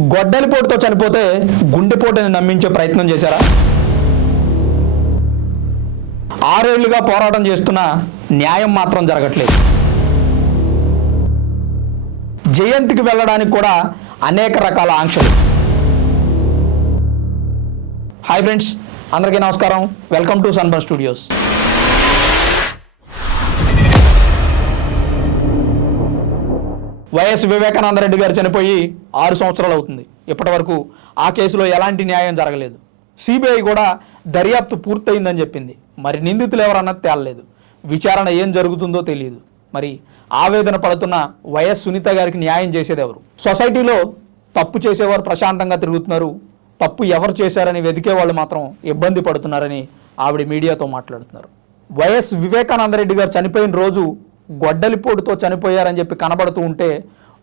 గొడ్డలిపోటుతో చనిపోతే గుండెపోటుని నమ్మించే ప్రయత్నం చేశారా? ఆరేళ్ళుగా పోరాటం చేస్తున్న న్యాయం మాత్రం జరగట్లేదు. జయంతికి వెళ్ళడానికి కూడా అనేక రకాల ఆంక్షలు. హాయ్ ఫ్రెండ్స్ అందరికీ నమస్కారం. Welcome to Sunburn Studios. Y S Vivekananda Reddy గారు చనిపోయి ఆరు సంవత్సరాలు అవుతుంది. ఇప్పటి వరకు ఆ కేసులో ఎలాంటి న్యాయం జరగలేదు. సిబిఐ కూడా దర్యాప్తు పూర్తయిందని చెప్పింది. మరి నిందితులు ఎవరన్నది తేలలేదు. విచారణ ఏం జరుగుతుందో తెలియదు. మరి ఆవేదన పడుతున్న వైఎస్ సునీత గారికి న్యాయం చేసేది ఎవరు? సొసైటీలో తప్పు చేసేవారు ప్రశాంతంగా తిరుగుతున్నారు. తప్పు ఎవరు చేశారని వెతికే వాళ్ళు మాత్రం ఇబ్బంది పడుతున్నారని ఆవిడ మీడియాతో మాట్లాడుతున్నారు. వైఎస్ వివేకానందరెడ్డి గారు చనిపోయిన రోజు గొడ్డలిపోటుతో చనిపోయారని చెప్పి కనబడుతూ ఉంటే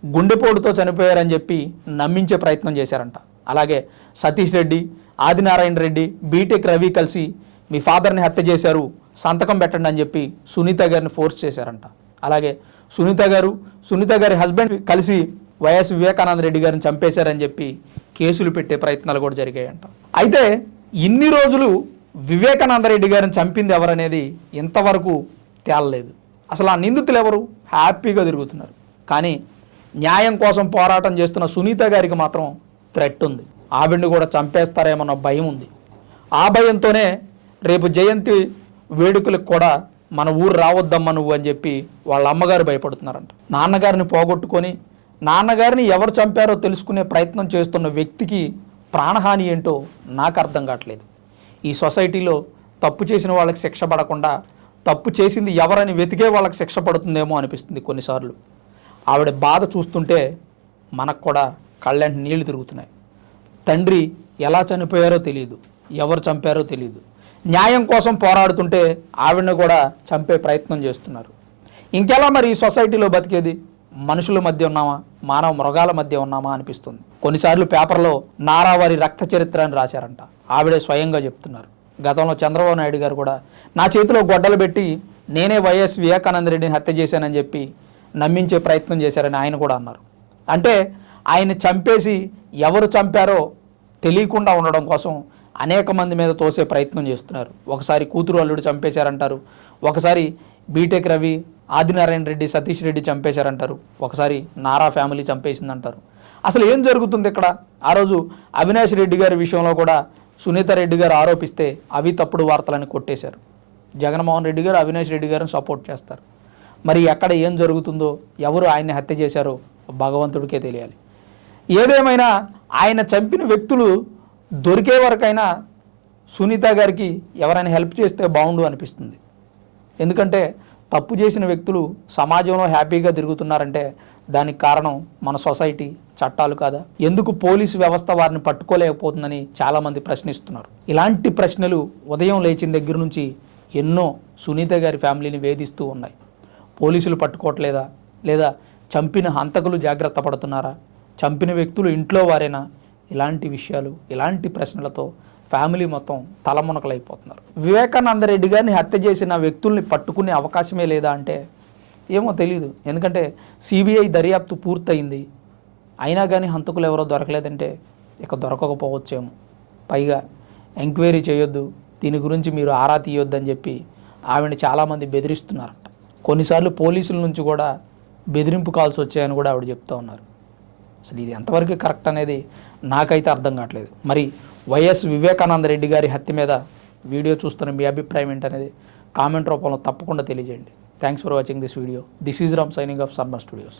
గుండెపోటుతో చనిపోయారని చెప్పి నమ్మించే ప్రయత్నం చేశారంట. అలాగే సతీష్ రెడ్డి ఆదినారాయణ రెడ్డి బీటెక్ రవి కలిసి మీ ఫాదర్ని హత్య చేశారు సంతకం పెట్టండి అని చెప్పి సునీత గారిని ఫోర్స్ చేశారంట. అలాగే సునీత గారు సునీత గారి హస్బెండ్ కలిసి వైఎస్ వివేకానంద రెడ్డి గారిని చంపేశారని చెప్పి కేసులు పెట్టే ప్రయత్నాలు కూడా జరిగాయంట. అయితే ఇన్ని రోజులు వివేకానంద రెడ్డి గారిని చంపింది ఎవరనేది ఇంతవరకు తేలలేదు. అసలు ఆ నిందితులు ఎవరు? హ్యాపీగా తిరుగుతున్నారు. కానీ న్యాయం కోసం పోరాటం చేస్తున్న సునీత గారికి మాత్రం థ్రెట్ ఉంది. ఆవిడ్ని కూడా చంపేస్తారేమన్న భయం ఉంది. ఆ భయంతోనే రేపు జయంతి వేడుకలకు కూడా మన ఊరు రావద్దమ్మా నువ్వు అని చెప్పి వాళ్ళ అమ్మగారు భయపడుతున్నారంట. నాన్నగారిని పోగొట్టుకొని నాన్నగారిని ఎవరు చంపారో తెలుసుకునే ప్రయత్నం చేస్తున్న వ్యక్తికి ప్రాణహాని ఏంటో నాకు అర్థం కావట్లేదు. ఈ సొసైటీలో తప్పు చేసిన వాళ్ళకి శిక్ష పడకుండా తప్పు చేసింది ఎవరని వెతికే వాళ్ళకి శిక్ష పడుతుందేమో అనిపిస్తుంది కొన్నిసార్లు. ఆవిడ బాధ చూస్తుంటే మనకు కూడా కళ్ళంటి నీళ్ళు తిరుగుతున్నాయి. తండ్రి ఎలా చనిపోయారో తెలియదు ఎవరు చంపారో తెలియదు న్యాయం కోసం పోరాడుతుంటే ఆవిడని కూడా చంపే ప్రయత్నం చేస్తున్నారు. ఇంకెలా మరి ఈ సొసైటీలో బతికేది? మనుషుల మధ్య ఉన్నామా? మానవ మృగాల మధ్య ఉన్నామా అనిపిస్తుంది. కొన్నిసార్లు పేపర్లో నారావారి రక్త చరిత్ర అని రాశారంట. ఆవిడే స్వయంగా చెప్తున్నారు. గతంలో చంద్రబాబు నాయుడు గారు కూడా నా చేతిలో గొడ్డలు పెట్టి నేనే వైఎస్ వివేకానంద రెడ్డిని హత్య చేశానని చెప్పి నమ్మించే ప్రయత్నం చేశారని ఆయన కూడా అన్నారు. అంటే ఆయన చంపేసి ఎవరు చంపారో తెలియకుండా ఉండడం కోసం అనేక మంది మీద తోసే ప్రయత్నం చేస్తున్నారు. ఒకసారి కూతురు అల్లుడు చంపేశారంటారు ఒకసారి బీటెక్ రవి ఆదినారాయణ రెడ్డి సతీష్ రెడ్డి చంపేశారంటారు ఒకసారి నారా ఫ్యామిలీ చంపేసిందంటారు. అసలు ఏం జరుగుతుంది ఇక్కడ? ఆ రోజు అవినాష్ రెడ్డి గారి విషయంలో కూడా సునీత రెడ్డి గారు ఆరోపిస్తే అవి తప్పుడు వార్తలని కొట్టేశారు. జగన్మోహన్ రెడ్డి గారు అవినాష్ రెడ్డి గారిని సపోర్ట్ చేస్తారు. మరి ఎక్కడ ఏం జరుగుతుందో ఎవరు ఆయన్ని హత్య చేశారో భగవంతుడికే తెలియాలి. ఏదేమైనా ఆయన చంపిన వ్యక్తులు దొరికే వరకైనా సునీత గారికి ఎవరైనా హెల్ప్ చేస్తే బాగుండు అనిపిస్తుంది. ఎందుకంటే తప్పు చేసిన వ్యక్తులు సమాజంలో హ్యాపీగా తిరుగుతున్నారంటే దానికి కారణం మన సొసైటీ చట్టాలు కాదా? ఎందుకు పోలీసు వ్యవస్థ వారిని పట్టుకోలేకపోతుందని చాలామంది ప్రశ్నిస్తున్నారు. ఇలాంటి ప్రశ్నలు ఉదయం లేచిన దగ్గర నుంచి ఎన్నో సునీత గారి ఫ్యామిలీని వేధిస్తూ ఉన్నాయి. పోలీసులు పట్టుకోవట్లేదా? లేదా చంపిన హంతకులు జాగ్రత్త పడుతున్నారా? చంపిన వ్యక్తులు ఇంట్లో వారేనా? ఇలాంటి విషయాలు ఇలాంటి ప్రశ్నలతో ఫ్యామిలీ మొత్తం తలమునకలైపోతున్నారు వివేకానంద రెడ్డి గారిని హత్య చేసిన వ్యక్తుల్ని పట్టుకునే అవకాశమే లేదా అంటే ఏమో తెలియదు ఎందుకంటే సిబిఐ దర్యాప్తు పూర్తయింది. అయినా కానీ హంతకులు ఎవరో దొరకలేదంటే ఇక దొరకకపోవచ్చేమో. పైగా ఎంక్వైరీ చేయొద్దు. దీని గురించి మీరు ఆరా తీయొద్దని చెప్పి ఆవిడని చాలామంది బెదిరిస్తున్నారు కొన్నిసార్లు పోలీసుల నుంచి కూడా బెదిరింపు కాల్స్ వచ్చాయని కూడా ఆవిడ చెప్తూ ఉన్నారు. అసలు ఇది ఎంతవరకు కరెక్ట్ అనేది నాకైతే అర్థం కావట్లేదు. మరి వైఎస్ వివేకానంద రెడ్డి గారి హత్య మీద వీడియో చూస్తున్న మీ అభిప్రాయం ఏంటనేది కామెంట్ రూపంలో తప్పకుండా తెలియజేయండి. Thanks for watching this video this is Ram signing off Sarma Studios